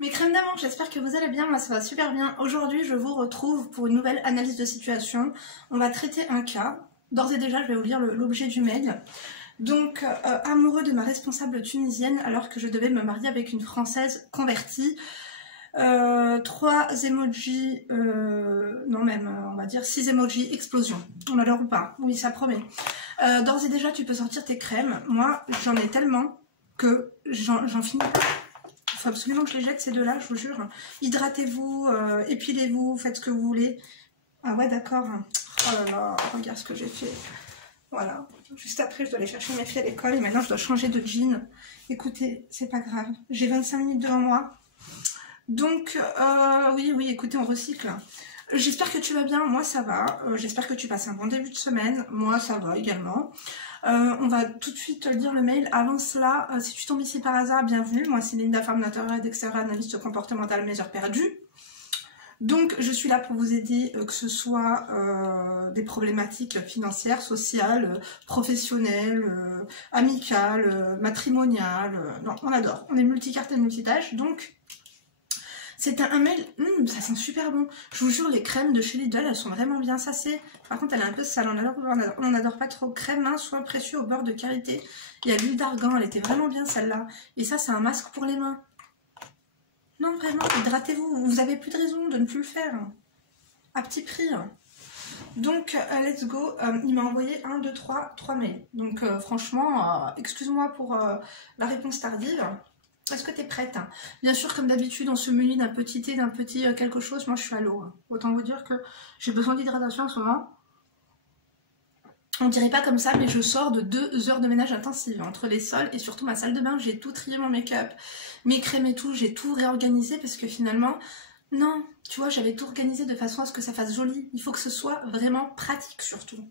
Mes crèmes d'amour, j'espère que vous allez bien, moi ça va super bien. Aujourd'hui je vous retrouve pour une nouvelle analyse de situation. On va traiter un cas. D'ores et déjà je vais vous lire l'objet du mail. Donc amoureux de ma responsable tunisienne alors que je devais me marier avec une française convertie. 3 emojis, non même on va dire 6 emojis explosion. On adore ou pas? Oui ça promet. D'ores et déjà tu peux sortir tes crèmes. Moi j'en ai tellement que j'en finis pas. Il faut absolument que je les jette ces deux-là, je vous jure. Hydratez-vous, épilez-vous, faites ce que vous voulez. Ah ouais, d'accord. Oh là là, regarde ce que j'ai fait. Voilà. Juste après, je dois aller chercher mes filles à l'école et maintenant je dois changer de jean. Écoutez, c'est pas grave. J'ai 25 minutes devant moi. Donc, oui, écoutez, on recycle. J'espère que tu vas bien, moi ça va. J'espère que tu passes un bon début de semaine. Moi ça va également. On va tout de suite lire le mail. Avant cela, si tu tombes ici par hasard, bienvenue. Moi c'est Linda, femme naturelle d'extérieur, analyste comportementale, mes heures perdues. Donc je suis là pour vous aider, que ce soit des problématiques financières, sociales, professionnelles, amicales, matrimoniales. Non, on adore. On est multicarte et multitâche, donc... C'est un mail, ça sent super bon. Je vous jure, les crèmes de chez Lidl, elles sont vraiment bien. Ça c'est, par contre, elle est un peu sale. On n'adore pas trop. Crème mince, soin précieux au beurre de karité. Il y a l'huile d'argan, elle était vraiment bien celle-là. Et ça, c'est un masque pour les mains. Non, vraiment, hydratez-vous. Vous avez plus de raison de ne plus le faire. À petit prix. Donc, let's go. Il m'a envoyé 1, 2, 3 mails. Donc, franchement, excuse-moi pour la réponse tardive. Est-ce que tu es prête? Bien sûr, comme d'habitude, on se munit d'un petit thé, d'un petit quelque chose. Moi, je suis à l'eau. Autant vous dire que j'ai besoin d'hydratation en ce moment. On dirait pas comme ça, mais je sors de 2 heures de ménage intensive. Entre les sols et surtout ma salle de bain, j'ai tout trié mon make-up, mes crèmes et tout. J'ai tout réorganisé parce que finalement, non, tu vois, j'avais tout organisé de façon à ce que ça fasse joli. Il faut que ce soit vraiment pratique surtout.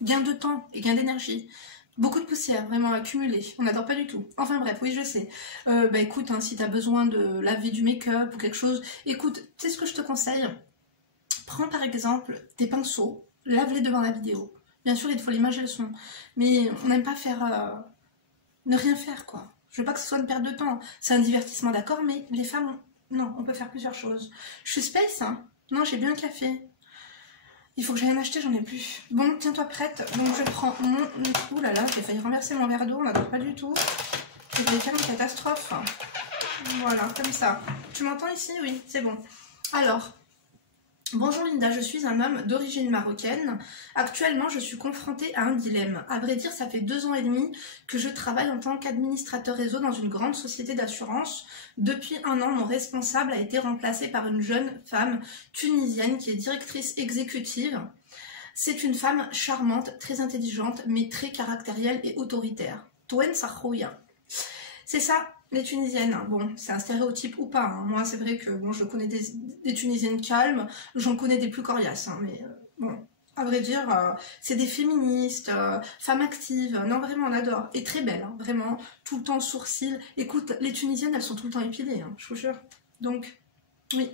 Gain de temps et gain d'énergie. Beaucoup de poussière, vraiment accumulée. On n'adore pas du tout. Enfin bref, oui, je sais. Bah écoute, hein, si tu as besoin de laver du make-up ou quelque chose, écoute, tu sais ce que je te conseille? Prends par exemple tes pinceaux, lave-les devant la vidéo. Bien sûr, il te faut l'image et le son. Mais on n'aime pas faire... ne rien faire, quoi. Je veux pas que ce soit une perte de temps. C'est un divertissement, d'accord, mais les femmes... Non, on peut faire plusieurs choses. Je suis space, hein. Non, j'ai bu un café. Il faut que j'aille en acheter, j'en ai plus. Bon, tiens-toi prête. Donc je prends mon... Ouh là là, j'ai failli renverser mon verre d'eau, on n'adore pas du tout. J'ai failli faire une catastrophe. Voilà, comme ça. Tu m'entends ici? Oui, c'est bon. Alors, bonjour Linda, je suis un homme d'origine marocaine. Actuellement, je suis confrontée à un dilemme. À vrai dire, ça fait 2 ans et demi que je travaille en tant qu'administrateur réseau dans une grande société d'assurance. Depuis 1 an, mon responsable a été remplacé par une jeune femme tunisienne qui est directrice exécutive. C'est une femme charmante, très intelligente, mais très caractérielle et autoritaire. Touen Sakhoya. C'est ça, les Tunisiennes. Bon, c'est un stéréotype ou pas. Hein. Moi, c'est vrai que bon, je connais des Tunisiennes calmes, j'en connais des plus coriaces. Hein, mais bon, à vrai dire, c'est des féministes, femmes actives. Non, vraiment, on adore. Et très belles, hein, vraiment. Tout le temps sourcils. Écoute, les Tunisiennes, elles sont tout le temps épilées, hein, je vous jure. Donc, oui,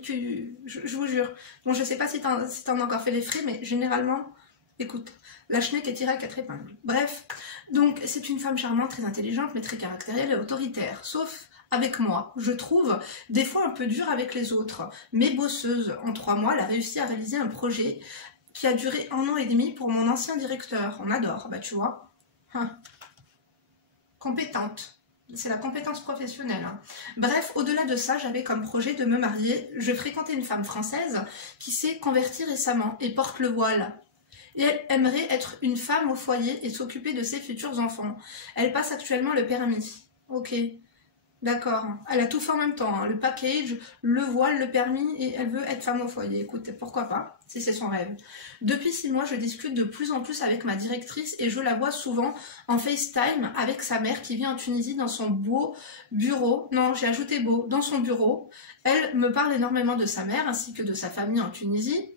je vous jure. Bon, je sais pas si t'en as encore fait les frais, mais généralement... Écoute, la schneck est tirée à 4 épingles. Bref, donc c'est une femme charmante, très intelligente, mais très caractérielle et autoritaire. Sauf avec moi, je trouve des fois un peu dure avec les autres. Mais bosseuse, en 3 mois, elle a réussi à réaliser un projet qui a duré 1 an et demi pour mon ancien directeur. On adore, bah tu vois. Hein. Compétente. C'est la compétence professionnelle. Hein. Bref, au-delà de ça, j'avais comme projet de me marier. Je fréquentais une femme française qui s'est convertie récemment et porte le voile. Et elle aimerait être une femme au foyer et s'occuper de ses futurs enfants. Elle passe actuellement le permis. Ok, d'accord. Elle a tout fait en même temps. Hein. Le package, le voile, le permis et elle veut être femme au foyer. Écoute, pourquoi pas, si c'est son rêve. Depuis 6 mois, je discute de plus en plus avec ma directrice et je la vois souvent en FaceTime avec sa mère qui vit en Tunisie dans son beau bureau. Non, j'ai ajouté beau, dans son bureau. Elle me parle énormément de sa mère ainsi que de sa famille en Tunisie.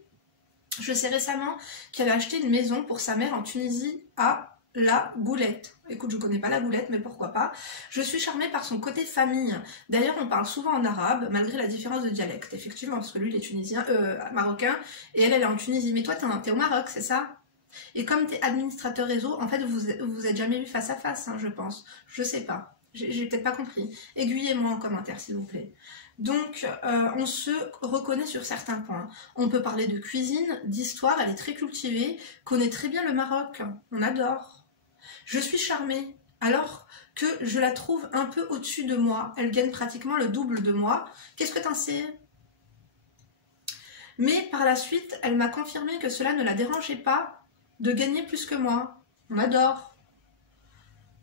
Je sais récemment qu'elle a acheté une maison pour sa mère en Tunisie à La Goulette. Écoute, je ne connais pas La Goulette, mais pourquoi pas. Je suis charmée par son côté famille. D'ailleurs, on parle souvent en arabe, malgré la différence de dialecte. Effectivement, parce que lui, il est tunisien, marocain, et elle est en Tunisie. Mais toi, t'es au Maroc, c'est ça? Et comme tu es administrateur réseau, en fait, vous êtes jamais vu face à face, hein, je pense. Je sais pas. J'ai peut-être pas compris. Aiguillez-moi en commentaire, s'il vous plaît. Donc, on se reconnaît sur certains points. On peut parler de cuisine, d'histoire, elle est très cultivée, connaît très bien le Maroc, on adore. Je suis charmée, alors que je la trouve un peu au-dessus de moi. Elle gagne pratiquement le double de moi. Qu'est-ce que t'en sais? Mais par la suite, elle m'a confirmé que cela ne la dérangeait pas de gagner plus que moi. On adore.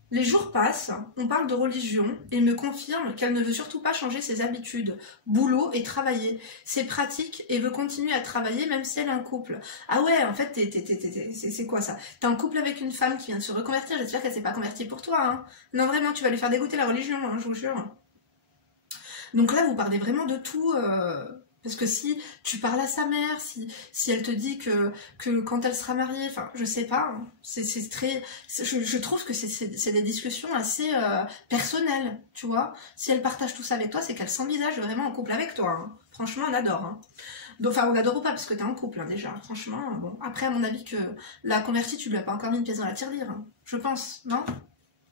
Les jours passent, on parle de religion et me confirme qu'elle ne veut surtout pas changer ses habitudes, boulot et travailler. C'est pratique et veut continuer à travailler même si elle est en couple. Ah ouais, en fait, c'est quoi ça? T'es en couple avec une femme qui vient de se reconvertir, j'espère qu'elle s'est pas convertie pour toi. Hein. Non vraiment, tu vas lui faire dégoûter la religion, hein, je vous jure. Donc là, vous parlez vraiment de tout... Parce que si tu parles à sa mère, si elle te dit que quand elle sera mariée, enfin, je sais pas, hein, c'est très... Je trouve que c'est des discussions assez personnelles, tu vois. Si elle partage tout ça avec toi, c'est qu'elle s'envisage vraiment en couple avec toi. Hein. Franchement, on adore. Hein. Donc, enfin, on adore ou pas, parce que t'es en couple, hein, déjà. Franchement, bon. Après, à mon avis, que la convertie, tu lui as pas encore mis une pièce dans la tirelire. Hein. Je pense, non?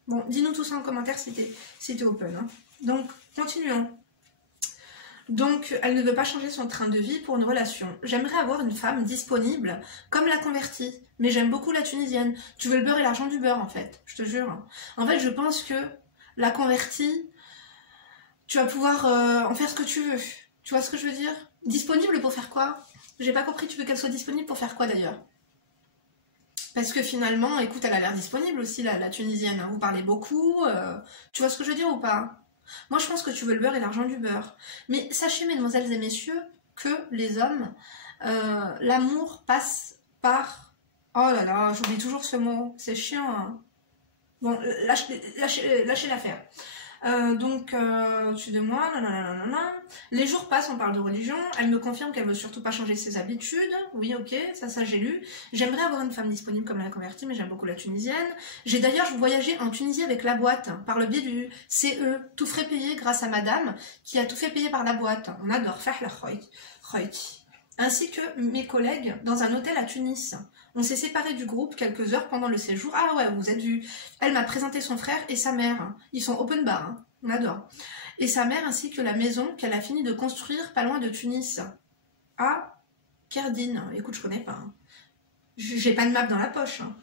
Bon, dis-nous tout ça en commentaire si t'es open. Hein. Donc, continuons. Donc, elle ne veut pas changer son train de vie pour une relation. J'aimerais avoir une femme disponible, comme la convertie. Mais j'aime beaucoup la tunisienne. Tu veux le beurre et l'argent du beurre, en fait. Je te jure. En fait, je pense que la convertie, tu vas pouvoir en faire ce que tu veux. Tu vois ce que je veux dire? Disponible pour faire quoi? J'ai pas compris, tu veux qu'elle soit disponible pour faire quoi, d'ailleurs? Parce que finalement, écoute, elle a l'air disponible aussi, la tunisienne. Hein. Vous parlez beaucoup. Tu vois ce que je veux dire ou pas? Moi, je pense que tu veux le beurre et l'argent du beurre. Mais sachez, mesdemoiselles et messieurs, que les hommes, l'amour passe par... Oh là là, j'oublie toujours ce mot. C'est chiant. Hein. Bon, lâchez l'affaire. Au-dessus de moi, nanana. Les jours passent, on parle de religion. Elle me confirme qu'elle veut surtout pas changer ses habitudes. Oui, ok, ça j'ai lu. J'aimerais avoir une femme disponible comme la convertie, mais j'aime beaucoup la tunisienne. J'ai d'ailleurs voyagé en Tunisie avec la boîte, par le biais du CE, tout frais payé grâce à madame, qui a tout fait payer par la boîte. On adore faire la khoyti. Ainsi que mes collègues dans un hôtel à Tunis. On s'est séparés du groupe quelques heures pendant le séjour. Ah ouais, vous êtes vus. Elle m'a présenté son frère et sa mère. Ils sont open bar, hein. On adore. Et sa mère ainsi que la maison qu'elle a fini de construire pas loin de Tunis. À Kerdine. Écoute, je connais pas. Hein. J'ai pas de map dans la poche. Hein.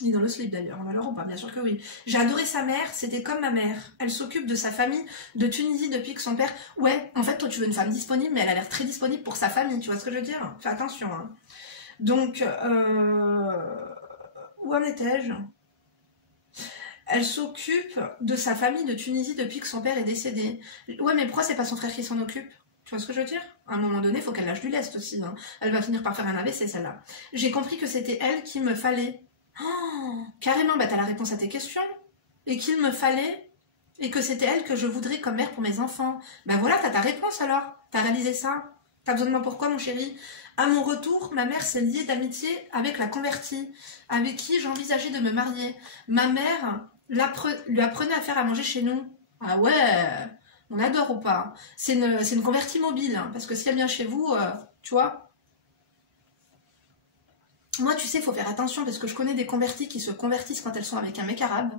Ni dans le slip d'ailleurs. On va leur ou pas, bien sûr que oui. J'ai adoré sa mère, c'était comme ma mère. Elle s'occupe de sa famille de Tunisie depuis que son père... Ouais, en fait, toi tu veux une femme disponible, mais elle a l'air très disponible pour sa famille. Tu vois ce que je veux dire? Fais attention, hein. Donc, où en étais-je? Elle s'occupe de sa famille de Tunisie depuis que son père est décédé. Ouais, mais pourquoi c'est pas son frère qui s'en occupe? Tu vois ce que je veux dire? À un moment donné, il faut qu'elle lâche du lest aussi. Hein. Elle va finir par faire un AVC, celle-là. J'ai compris que c'était elle qu'il me fallait. Oh, carrément, bah t'as la réponse à tes questions. Et qu'il me fallait, et que c'était elle que je voudrais comme mère pour mes enfants. Ben voilà, t'as ta réponse alors. T'as réalisé ça. T'as besoin de moi pourquoi, mon chéri? À mon retour, ma mère s'est liée d'amitié avec la convertie, avec qui j'envisageais de me marier. Ma mère lui apprenait à faire à manger chez nous. Ah ouais, on adore ou pas? C'est une convertie mobile, hein, parce que si elle vient chez vous, tu vois... Moi, tu sais, il faut faire attention parce que je connais des convertis qui se convertissent quand elles sont avec un mec arabe.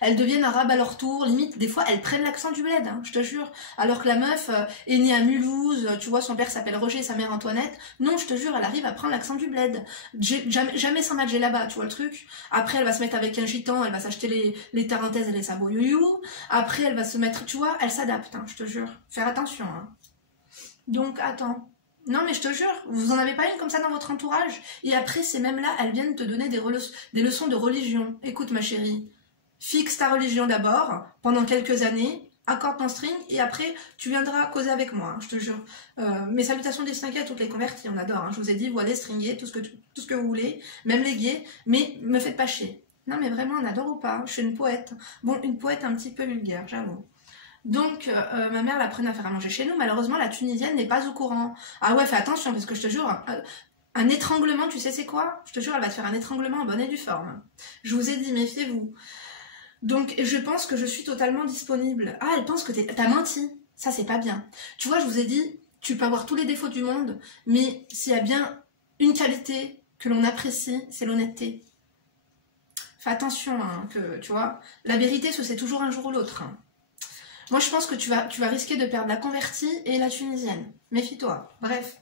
Elles deviennent arabes à leur tour, limite, des fois, elles prennent l'accent du bled, hein, je te jure. Alors que la meuf est née à Mulhouse, tu vois, son père s'appelle Roger, sa mère Antoinette. Non, je te jure, elle arrive à prendre l'accent du bled. Jamais sans matcher là-bas, tu vois le truc. Après, elle va se mettre avec un gitan, elle va s'acheter les tarentaises et les sabots youyou. Après, elle va se mettre, tu vois, elle s'adapte, hein, je te jure. Faire attention, hein. Donc, attends. Non, mais je te jure, vous en avez pas une comme ça dans votre entourage? Et après, ces mêmes-là, elles viennent te donner des leçons de religion. Écoute, ma chérie, fixe ta religion d'abord, pendant quelques années, accorde ton string, et après, tu viendras causer avec moi, hein, je te jure. Mes salutations distinguées à toutes les converties, on adore. Hein, je vous ai dit, voilées, stringées, tout ce que vous voulez, même les gays, mais me faites pas chier. Non, mais vraiment, on adore ou pas? Je suis une poète. Bon, une poète un petit peu vulgaire, j'avoue. Donc, ma mère l'apprenait à faire à manger chez nous. Malheureusement, la tunisienne n'est pas au courant. Ah ouais, fais attention, parce que je te jure, un étranglement, tu sais c'est quoi? Je te jure, elle va te faire un étranglement en bonne et due forme. Je vous ai dit, méfiez-vous. Donc, je pense que je suis totalement disponible. Ah, elle pense que t'as menti. Ça, c'est pas bien. Tu vois, je vous ai dit, tu peux avoir tous les défauts du monde, mais s'il y a bien une qualité que l'on apprécie, c'est l'honnêteté. Fais attention, hein, que, tu vois, la vérité se sait toujours un jour ou l'autre. Hein. Moi, je pense que tu vas risquer de perdre la convertie et la tunisienne. Méfie-toi. Bref.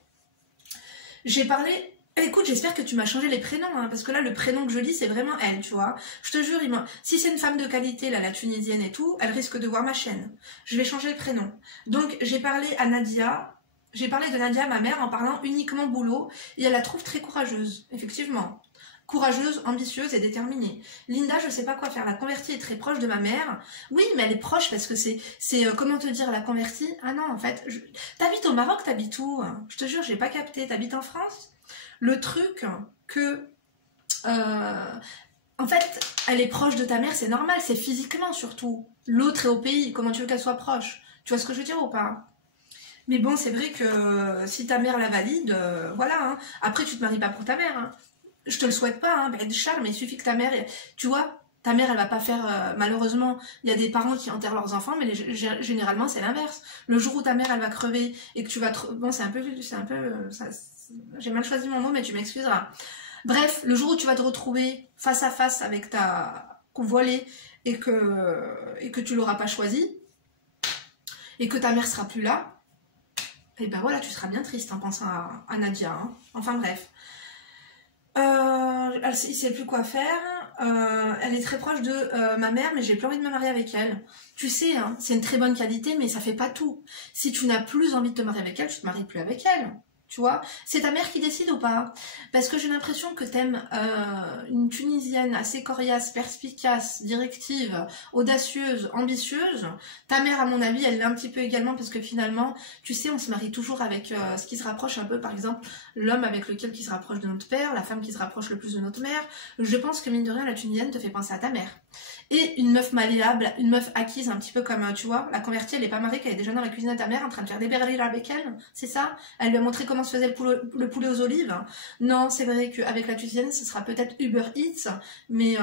J'ai parlé... Écoute, j'espère que tu m'as changé les prénoms, hein, parce que là, le prénom que je lis, c'est vraiment elle, tu vois. Je te jure, si c'est une femme de qualité, là, la tunisienne et tout, elle risque de voir ma chaîne. Je vais changer le prénom. Donc, j'ai parlé à Nadia. J'ai parlé de Nadia, ma mère, en parlant uniquement boulot, et elle la trouve très courageuse, effectivement. Courageuse, ambitieuse et déterminée. Linda, je sais pas quoi faire. La convertie est très proche de ma mère. Oui, mais elle est proche parce que c'est comment te dire, la convertie. Ah non, en fait, t'habites au Maroc, t'habites où? Je te jure, j'ai pas capté. T'habites en France? Le truc que... en fait, elle est proche de ta mère, c'est normal, c'est physiquement surtout. L'autre est au pays, comment tu veux qu'elle soit proche? Tu vois ce que je veux dire ou pas? Mais bon, c'est vrai que si ta mère la valide, voilà. Hein. Après, tu te maries pas pour ta mère. Hein. Je te le souhaite pas, hein, ben, Charles, mais il suffit que ta mère... Tu vois, ta mère, elle va pas faire... malheureusement, il y a des parents qui enterrent leurs enfants, mais généralement, c'est l'inverse. Le jour où ta mère, elle va crever et que tu vas... Bon, c'est un peu... J'ai mal choisi mon mot, mais tu m'excuseras. Bref, le jour où tu vas te retrouver face à face avec ta voilée et que tu l'auras pas choisi, et que ta mère sera plus là, et ben voilà, tu seras bien triste en pensant à Nadia. Hein. Enfin bref. Elle ne sait plus quoi faire. Elle est très proche de ma mère, mais j'ai plus envie de me marier avec elle. Tu sais, hein, c'est une très bonne qualité, mais ça fait pas tout. Si tu n'as plus envie de te marier avec elle, tu te maries plus avec elle. Tu vois, c'est ta mère qui décide ou pas? Parce que j'ai l'impression que t'aimes une Tunisienne assez coriace, perspicace, directive, audacieuse, ambitieuse. Ta mère, à mon avis, elle l'est un petit peu également parce que finalement, tu sais, on se marie toujours avec ce qui se rapproche un peu, par exemple, l'homme avec lequel qui se rapproche de notre père, la femme qui se rapproche le plus de notre mère. Je pense que mine de rien, la Tunisienne te fait penser à ta mère. Et une meuf malléable, une meuf acquise, un petit peu comme, tu vois, la convertie, elle est pas mariée, qu'elle est déjà dans la cuisine de ta mère en train de faire des berlines avec elle, c'est ça? Elle lui a montré comment se faisait le poulet aux olives. Non, c'est vrai qu'avec la Tunisienne, ce sera peut-être Uber Eats, mais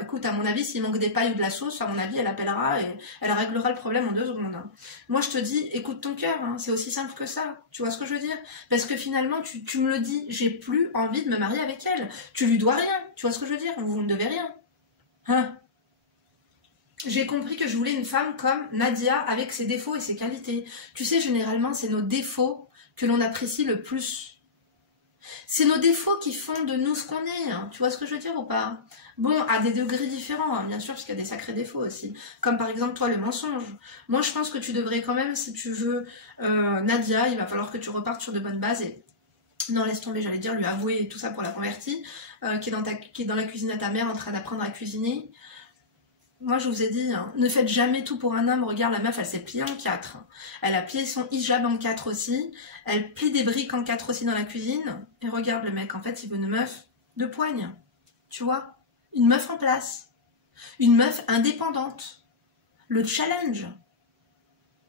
écoute, à mon avis, s'il manque des pailles ou de la sauce, à mon avis, elle appellera et elle réglera le problème en 2 secondes. Moi, je te dis, écoute ton cœur, hein, c'est aussi simple que ça, tu vois ce que je veux dire? Parce que finalement, tu me le dis, j'ai plus envie de me marier avec elle. Tu lui dois rien, tu vois ce que je veux dire? Vous ne devez rien. Hein? J'ai compris que je voulais une femme comme Nadia avec ses défauts et ses qualités. Tu sais, généralement, c'est nos défauts que l'on apprécie le plus. C'est nos défauts qui font de nous ce qu'on est. Hein. Tu vois ce que je veux dire ou pas? Bon, à des degrés différents, hein, bien sûr, parce qu'il y a des sacrés défauts aussi. Comme par exemple, toi, le mensonge. Moi, je pense que tu devrais quand même, si tu veux Nadia, il va falloir que tu repartes sur de bonnes bases et... Non, laisse tomber, j'allais dire, lui avouer tout ça pour la convertie, qui est dans la cuisine à ta mère en train d'apprendre à cuisiner. Moi, je vous ai dit, hein, ne faites jamais tout pour un homme. Regarde, la meuf, elle s'est pliée en 4. Elle a plié son hijab en 4 aussi. Elle plie des briques en 4 aussi dans la cuisine. Et regarde le mec, en fait, il veut une meuf de poigne. Tu vois? Une meuf en place. Une meuf indépendante. Le challenge.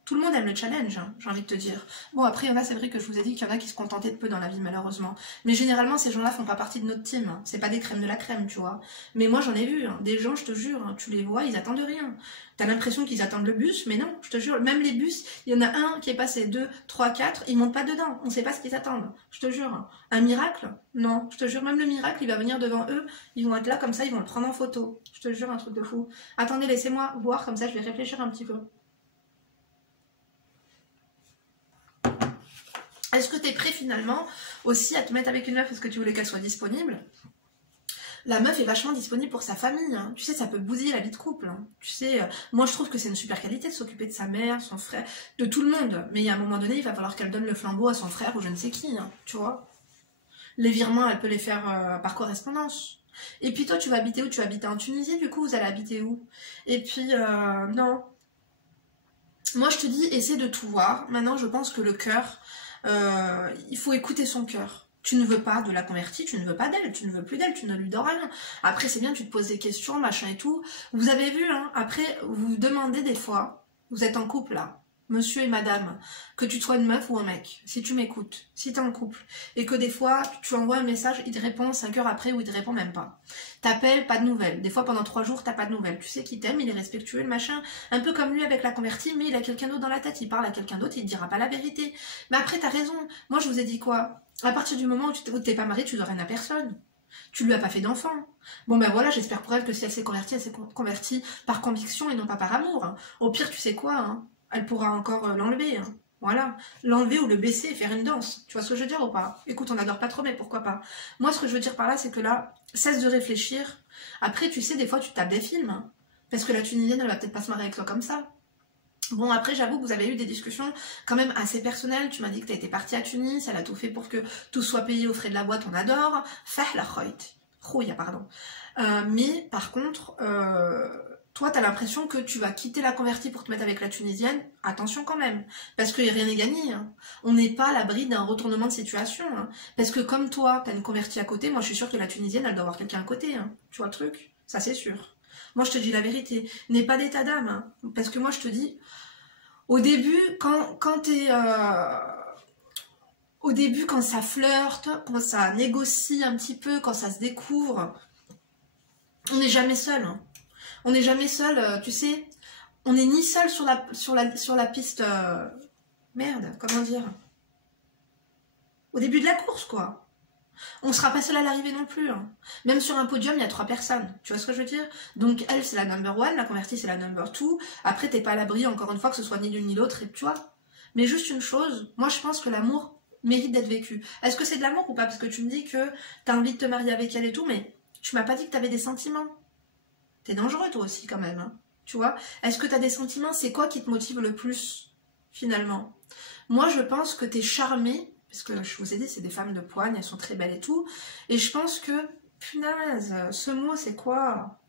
Tout le monde aime le challenge, hein, j'ai envie de te dire. Bon, après, il y en a, c'est vrai que je vous ai dit qu'il y en a qui se contentaient de peu dans la vie, malheureusement. Mais généralement, ces gens-là font pas partie de notre team. Hein. C'est pas des crèmes de la crème, tu vois. Mais moi, j'en ai vu. Hein. Des gens, je te jure, hein, tu les vois, ils attendent rien. T'as l'impression qu'ils attendent le bus, mais non, je te jure. Même les bus, il y en a un qui est passé, 2, 3, 4, ils montent pas dedans. On sait pas ce qu'ils attendent. Je te jure. Hein. Un miracle? Non, je te jure, même le miracle, il va venir devant eux. Ils vont être là, comme ça, ils vont le prendre en photo. Je te jure, un truc de fou. Attendez, laissez-moi voir, comme ça, je vais réfléchir un petit peu. Est-ce que tu es prêt finalement aussi à te mettre avec une meuf parce que tu voulais qu'elle soit disponible? La meuf est vachement disponible pour sa famille. Hein. Tu sais, ça peut bousiller la vie de couple. Hein. Tu sais, moi je trouve que c'est une super qualité de s'occuper de sa mère, son frère, de tout le monde. Mais à un moment donné, il va falloir qu'elle donne le flambeau à son frère ou je ne sais qui. Hein, tu vois? Les virements, elle peut les faire par correspondance. Et puis toi, tu vas habiter où? Tu vas habiter en Tunisie, du coup, vous allez habiter où? Et puis, non. Moi, je te dis, essaie de tout voir. Maintenant, je pense que le cœur... il faut écouter son cœur. Tu ne veux pas de la convertie, tu ne veux pas d'elle, tu ne veux plus d'elle, tu ne lui donnes rien. Après, c'est bien, tu te poses des questions, machin et tout. Vous avez vu, hein, après, vous vous demandez des fois, vous êtes en couple là, monsieur et madame, que tu sois une meuf ou un mec, si tu m'écoutes, si tu es en couple, et que des fois, tu envoies un message, il te répond 5 heures après ou il te répond même pas. T'appelles, pas de nouvelles. Des fois, pendant 3 jours, t'as pas de nouvelles. Tu sais qu'il t'aime, il est respectueux, le machin. Un peu comme lui avec la convertie, mais il a quelqu'un d'autre dans la tête. Il parle à quelqu'un d'autre, il te dira pas la vérité. Mais après, t'as raison. Moi, je vous ai dit quoi? À partir du moment où t'es pas marié, tu dois rien à personne. Tu lui as pas fait d'enfant. Bon ben voilà, j'espère pour elle que si elle s'est convertie par conviction et non pas par amour. Hein. Au pire, tu sais quoi, hein, elle pourra encore l'enlever. Hein. Voilà, l'enlever ou le baisser et faire une danse. Tu vois ce que je veux dire ou pas? Écoute, on n'adore pas trop, mais pourquoi pas? Moi, ce que je veux dire par là, c'est que là, cesse de réfléchir. Après, tu sais, des fois, tu tapes des films. Hein, parce que la Tunisienne, elle va peut-être pas se marier avec toi comme ça. Bon, après, j'avoue que vous avez eu des discussions quand même assez personnelles. Tu m'as dit que tu étais partie à Tunis, elle a tout fait pour que tout soit payé aux frais de la boîte, on adore. Fahla khoya, pardon. Mais, par contre, toi, t'as l'impression que tu vas quitter la convertie pour te mettre avec la Tunisienne. Attention quand même, parce que rien n'est gagné. Hein. On n'est pas à l'abri d'un retournement de situation. Hein. Parce que comme toi, t'as une convertie à côté, moi je suis sûre que la Tunisienne, elle doit avoir quelqu'un à côté. Hein. Tu vois le truc? Ça c'est sûr. Moi je te dis la vérité. N'aie pas d'état d'âme. Hein. Parce que moi je te dis, au début, quand t'es... Au début, quand ça flirte, quand ça négocie un petit peu, quand ça se découvre, on n'est jamais seul. Hein. On n'est jamais seul, tu sais. On n'est ni seul sur la piste... Merde, comment dire? Au début de la course, quoi. On sera pas seul à l'arrivée non plus. Hein. Même sur un podium, il y a 3 personnes. Tu vois ce que je veux dire? Donc elle, c'est la number 1, la convertie, c'est la number 2. Après, t'es pas à l'abri, encore une fois, que ce soit ni l'une ni l'autre, et tu vois. Mais juste une chose, moi je pense que l'amour mérite d'être vécu. Est-ce que c'est de l'amour ou pas? Parce que tu me dis que t'as envie de te marier avec elle et tout, mais tu m'as pas dit que t'avais des sentiments. T'es dangereux toi aussi quand même, hein. Tu vois? Est-ce que t'as des sentiments? C'est quoi qui te motive le plus, finalement? Moi, je pense que t'es charmée, parce que je vous ai dit, c'est des femmes de poigne, elles sont très belles et tout, et je pense que, punaise, ce mot, c'est quoi?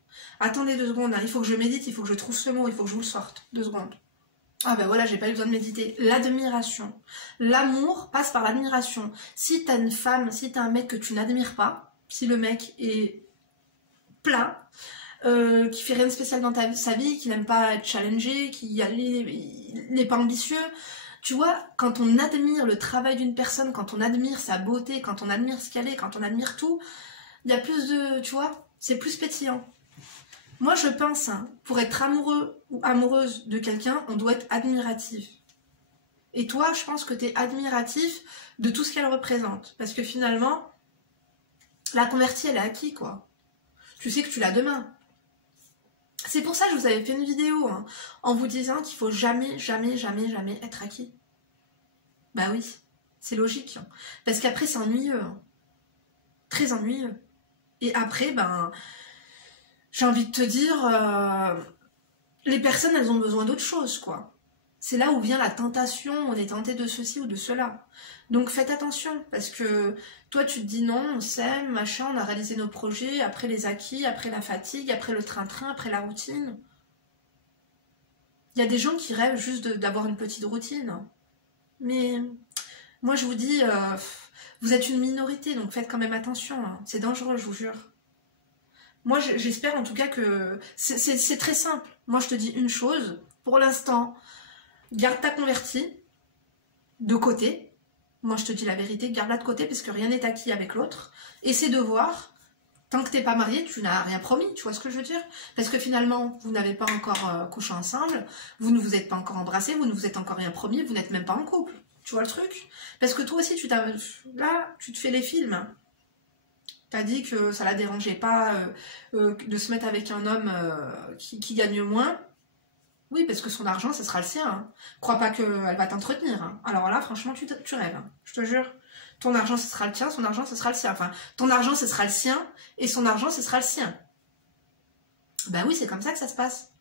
Attendez 2 secondes, hein. Il faut que je médite, il faut que je trouve ce mot, il faut que je vous le sorte. 2 secondes. Ah ben voilà, j'ai pas eu besoin de méditer. L'admiration. L'amour passe par l'admiration. Si t'as une femme, si t'as un mec que tu n'admires pas, si le mec est plat, qui fait rien de spécial dans sa vie, qui n'aime pas être challengé, qui n'est pas ambitieux. Tu vois, quand on admire le travail d'une personne, quand on admire sa beauté, quand on admire ce qu'elle est, quand on admire tout, il y a plus de... Tu vois, c'est plus pétillant. Moi, je pense, hein, pour être amoureux ou amoureuse de quelqu'un, on doit être admiratif. Et toi, je pense que tu es admiratif de tout ce qu'elle représente. Parce que finalement, la convertie, elle est acquis, quoi. Tu sais que tu l'as demain. C'est pour ça que je vous avais fait une vidéo hein, en vous disant qu'il faut jamais, jamais, jamais, jamais être acquis. Bah oui, c'est logique. Hein. Parce qu'après, c'est ennuyeux. Hein. Très ennuyeux. Et après, ben, j'ai envie de te dire, les personnes, elles ont besoin d'autre chose, quoi. C'est là où vient la tentation, on est tenté de ceci ou de cela. Donc faites attention, parce que toi tu te dis non, on s'aime, machin, on a réalisé nos projets, après les acquis, après la fatigue, après le train-train, après la routine. Il y a des gens qui rêvent juste d'avoir une petite routine. Mais moi je vous dis, vous êtes une minorité, donc faites quand même attention, hein. C'est dangereux, je vous jure. Moi j'espère en tout cas que... C'est très simple. Moi je te dis une chose, pour l'instant... Garde ta convertie de côté. Moi, je te dis la vérité, garde-la de côté parce que rien n'est acquis avec l'autre. Essaie de voir. Tant que t'es pas marié, tu n'as rien promis. Tu vois ce que je veux dire? Parce que finalement, vous n'avez pas encore couché ensemble. Vous ne vous êtes pas encore embrassés. Vous ne vous êtes encore rien promis. Vous n'êtes même pas en couple. Tu vois le truc? Parce que toi aussi, là, tu te fais les films. T'as dit que ça la dérangeait pas de se mettre avec un homme qui gagne moins. Oui, parce que son argent, ce sera le sien. Hein. Crois pas qu'elle va t'entretenir. Hein. Alors là, franchement, tu rêves. Hein. Je te jure. Ton argent, ce sera le tien, son argent, ce sera le sien. Enfin, ton argent, ce sera le sien, et son argent, ce sera le sien. Bah oui, c'est comme ça que ça se passe.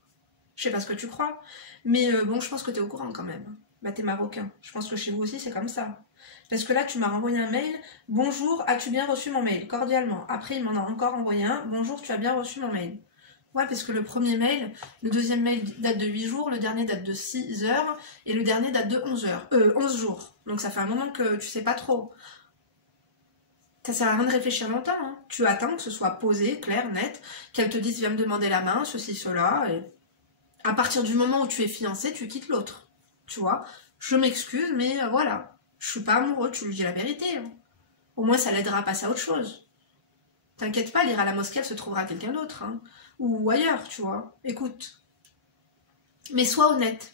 Je sais pas ce que tu crois. Mais bon, je pense que t'es au courant quand même. Bah t'es marocain. Je pense que chez vous aussi, c'est comme ça. Parce que là, tu m'as renvoyé un mail. Bonjour, as-tu bien reçu mon mail? Cordialement. Après, il m'en a encore envoyé un. Bonjour, tu as bien reçu mon mail. Ouais, parce que le premier mail, le deuxième mail date de 8 jours, le dernier date de 6 heures, et le dernier date de 11 jours. Donc ça fait un moment que tu sais pas trop. Ça sert à rien de réfléchir longtemps. Hein. Tu attends que ce soit posé, clair, net, qu'elle te dise viens me demander la main, ceci, cela. Et à partir du moment où tu es fiancé, tu quittes l'autre. Tu vois, je m'excuse, mais voilà. Je suis pas amoureux, tu lui dis la vérité. Hein. Au moins ça l'aidera à passer à autre chose. T'inquiète pas, elle ira à la mosquée, elle se trouvera quelqu'un d'autre. Hein. Ou ailleurs, tu vois. Écoute. Mais sois honnête.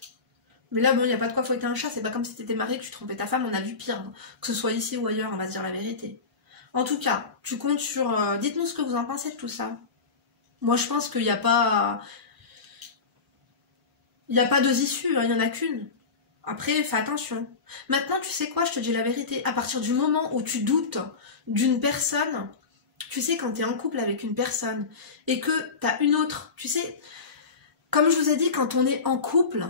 Mais là, bon, il n'y a pas de quoi fouetter un chat. C'est pas comme si t'étais marié, que tu trompais ta femme. On a vu pire. Hein. Que ce soit ici ou ailleurs, on va se dire la vérité. En tout cas, tu comptes sur... dites-nous ce que vous en pensez de tout ça. Moi, je pense qu'il n'y a pas... Il n'y a pas deux issues, hein, il n'y en a qu'une. Après, fais attention. Maintenant, tu sais quoi, je te dis la vérité. À partir du moment où tu doutes d'une personne, tu sais, quand tu es en couple avec une personne et que tu as une autre, tu sais, comme je vous ai dit, quand on est en couple,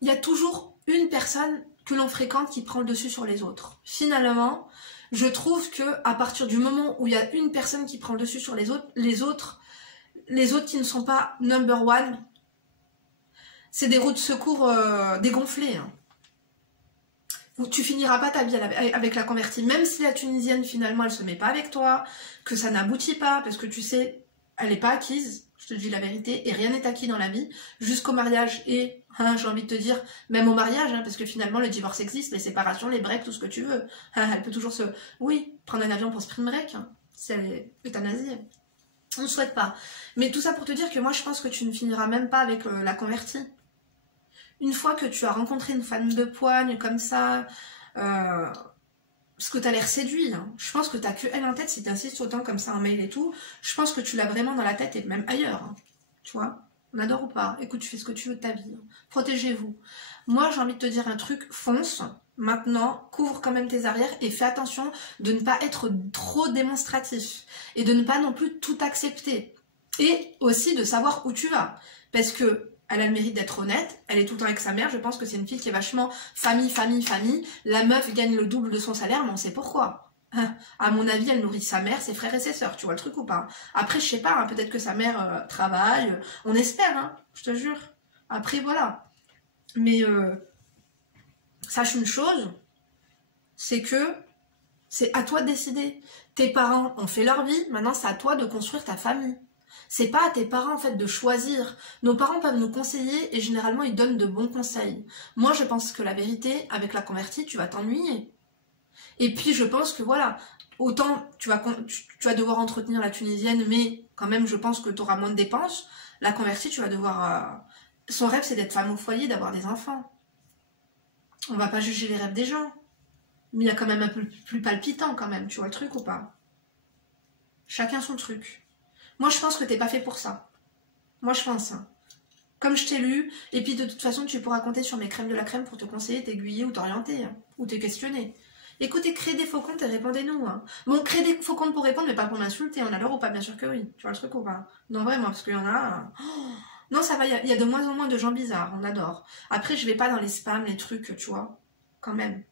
il y a toujours une personne que l'on fréquente qui prend le dessus sur les autres. Finalement, je trouve que à partir du moment où il y a une personne qui prend le dessus sur les autres qui ne sont pas number one, c'est des roues de secours dégonflées. Hein. Tu finiras pas ta vie avec la convertie, même si la Tunisienne finalement elle se met pas avec toi, que ça n'aboutit pas, parce que tu sais, elle n'est pas acquise, je te dis la vérité, et rien n'est acquis dans la vie, jusqu'au mariage, et hein, j'ai envie de te dire, même au mariage, hein, parce que finalement le divorce existe, les séparations, les breaks, tout ce que tu veux. Hein, elle peut toujours prendre un avion pour spring break, hein, si elle est euthanasiée. On ne souhaite pas. Mais tout ça pour te dire que moi je pense que tu ne finiras même pas avec la convertie. Une fois que tu as rencontré une femme de poigne comme ça, parce que tu as l'air séduit, hein, je pense que tu n'as que elle en tête si tu insistes autant comme ça en mail et tout, je pense que tu l'as vraiment dans la tête et même ailleurs. Hein, tu vois, on adore ou pas, écoute, tu fais ce que tu veux de ta vie. Hein. Protégez-vous. Moi j'ai envie de te dire un truc, fonce. Maintenant, couvre quand même tes arrières et fais attention de ne pas être trop démonstratif et de ne pas non plus tout accepter. Et aussi de savoir où tu vas. Parce que elle a le mérite d'être honnête, elle est tout le temps avec sa mère, je pense que c'est une fille qui est vachement famille. La meuf gagne le double de son salaire, mais on sait pourquoi. À mon avis, elle nourrit sa mère, ses frères et ses sœurs, tu vois le truc ou pas? Après, je sais pas, hein, peut-être que sa mère travaille, on espère, hein, je te jure. Après, voilà. Mais sache une chose, c'est que c'est à toi de décider. Tes parents ont fait leur vie, maintenant c'est à toi de construire ta famille. C'est pas à tes parents en fait de choisir. Nos parents peuvent nous conseiller et généralement ils donnent de bons conseils. Moi je pense que la vérité, avec la convertie, tu vas t'ennuyer. Et puis je pense que voilà, autant tu vas devoir entretenir la Tunisienne, mais quand même je pense que tu auras moins de dépenses. La convertie, tu vas devoir... Son rêve c'est d'être femme au foyer, d'avoir des enfants. On va pas juger les rêves des gens. Mais il y a quand même un peu plus palpitant quand même, tu vois le truc ou pas? Chacun son truc. Moi, je pense que t'es pas fait pour ça. Moi, je pense. Hein. Comme je t'ai lu, et puis de toute façon, tu pourras compter sur mes crèmes de la crème pour te conseiller, t'aiguiller ou t'orienter, hein, ou te questionner. Écoutez, créez des faux comptes et répondez-nous. Hein. Bon, créez des faux comptes pour répondre, mais pas pour m'insulter. On a l'heure ou pas? Bien sûr que oui. Tu vois le truc ou pas? Non, vraiment, parce qu'il y en a... Oh non, ça va, il y a de moins en moins de gens bizarres, on adore. Après, je vais pas dans les spams, les trucs, tu vois, quand même.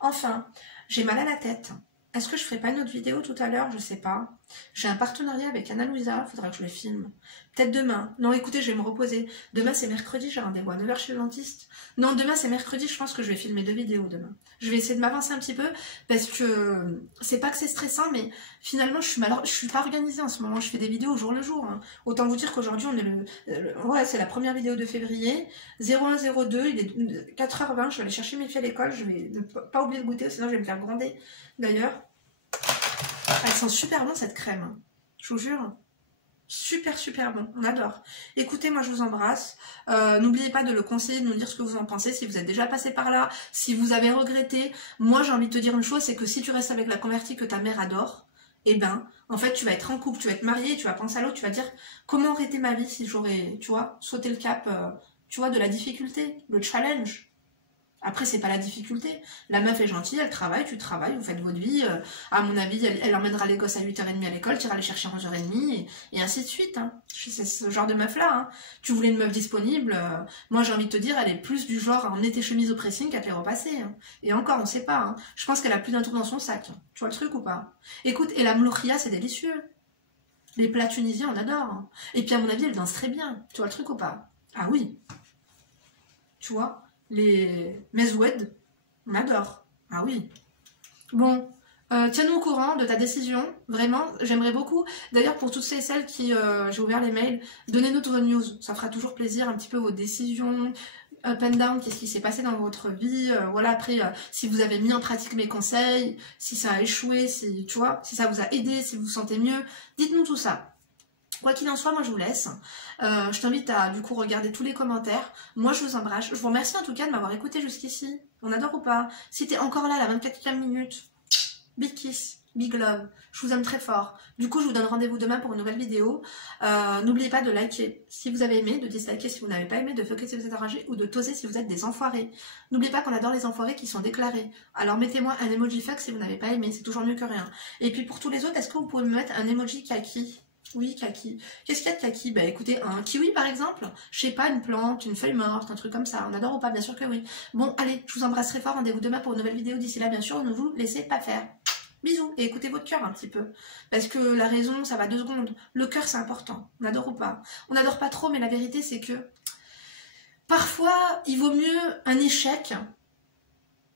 Enfin, j'ai mal à la tête. Est-ce que je ferai pas une autre vidéo tout à l'heure? Je sais pas. J'ai un partenariat avec Anna Louisa, faudra que je le filme. Peut-être demain. Non, écoutez, je vais me reposer. Demain, c'est mercredi, j'ai rendez-vous à 9 h chez le dentiste. Non, demain, c'est mercredi, je pense que je vais filmer 2 vidéos demain. Je vais essayer de m'avancer un petit peu, parce que c'est pas que c'est stressant, mais finalement, je suis pas organisée en ce moment. Je fais des vidéos au jour le jour. Hein. Autant vous dire qu'aujourd'hui, on est ouais, c'est la première vidéo de février. 0102, il est 4 h 20, je vais aller chercher mes filles à l'école. Je vais ne pas oublier de goûter, sinon je vais me faire gronder. D'ailleurs, elle sent super bon cette crème, hein. Je vous jure. Super bon, on adore. Écoutez, moi je vous embrasse. N'oubliez pas de le conseiller, de nous dire ce que vous en pensez, si vous êtes déjà passé par là, si vous avez regretté. Moi j'ai envie de te dire une chose, c'est que si tu restes avec la convertie que ta mère adore, eh ben, en fait tu vas être en couple, tu vas être marié, tu vas penser à l'autre, tu vas dire comment aurait été ma vie si j'aurais, tu vois, sauté le cap, tu vois, de la difficulté, le challenge. Après, c'est pas la difficulté. La meuf est gentille, elle travaille, tu travailles, vous faites votre vie. À mon avis, elle emmènera les gosses à 8 h 30 à l'école, tu iras les chercher à 11 h 30 et ainsi de suite. Hein. C'est ce genre de meuf-là. Hein. Tu voulais une meuf disponible. Moi, j'ai envie de te dire, elle est plus du genre à emmener tes chemises au pressing qu'à te les repasser. Hein. Et encore, on sait pas. Hein. Je pense qu'elle a plus d'un tour dans son sac. Hein. Tu vois le truc ou pas? Écoute, et la mloukhia, c'est délicieux. Les plats tunisiens, on adore. Hein. Et puis, à mon avis, elle danse très bien. Tu vois le truc ou pas? Ah oui. Tu vois? Les mezoued, on adore. Ah oui. Bon, tiens-nous au courant de ta décision. Vraiment, j'aimerais beaucoup. D'ailleurs, pour toutes ces et celles qui... j'ai ouvert les mails, donnez-nous toutes vos news. Ça fera toujours plaisir, un petit peu vos décisions, up and down, qu'est-ce qui s'est passé dans votre vie. Voilà, après, si vous avez mis en pratique mes conseils, si ça a échoué, si, tu vois, si ça vous a aidé, si vous vous sentez mieux. Dites-nous tout ça. Quoi qu'il en soit, moi je vous laisse. Je t'invite à du coup regarder tous les commentaires. Moi je vous embrasse. Je vous remercie en tout cas de m'avoir écouté jusqu'ici. On adore ou pas? Si t'es encore là à la 24e minute, big kiss. Big love. Je vous aime très fort. Du coup, je vous donne rendez-vous demain pour une nouvelle vidéo. N'oubliez pas de liker si vous avez aimé, de disliker si vous n'avez pas aimé, de fucker si vous êtes enragé ou de toser si vous êtes des enfoirés. N'oubliez pas qu'on adore les enfoirés qui sont déclarés. Alors mettez-moi un emoji fuck si vous n'avez pas aimé, c'est toujours mieux que rien. Et puis pour tous les autres, est-ce que vous pouvez me mettre un emoji kaki? Oui, kaki. Qu'est-ce qu'il y a de kaki? Bah écoutez, un kiwi par exemple, je sais pas, une plante, une feuille morte, un truc comme ça. On adore ou pas? Bien sûr que oui. Bon, allez, je vous embrasse très fort. Rendez-vous demain pour une nouvelle vidéo. D'ici là, bien sûr, ne vous laissez pas faire. Bisous et écoutez votre cœur un petit peu. Parce que la raison, ça va 2 secondes. Le cœur, c'est important. On adore ou pas? On n'adore pas trop, mais la vérité, c'est que parfois, il vaut mieux un échec.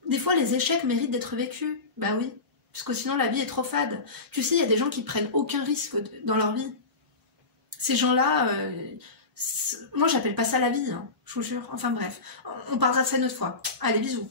Des fois, les échecs méritent d'être vécus. Bah oui. Parce que sinon, la vie est trop fade. Tu sais, il y a des gens qui prennent aucun risque dans leur vie. Ces gens-là, moi, j'appelle pas ça la vie, hein, je vous jure. Enfin bref, on parlera de ça une autre fois. Allez, bisous.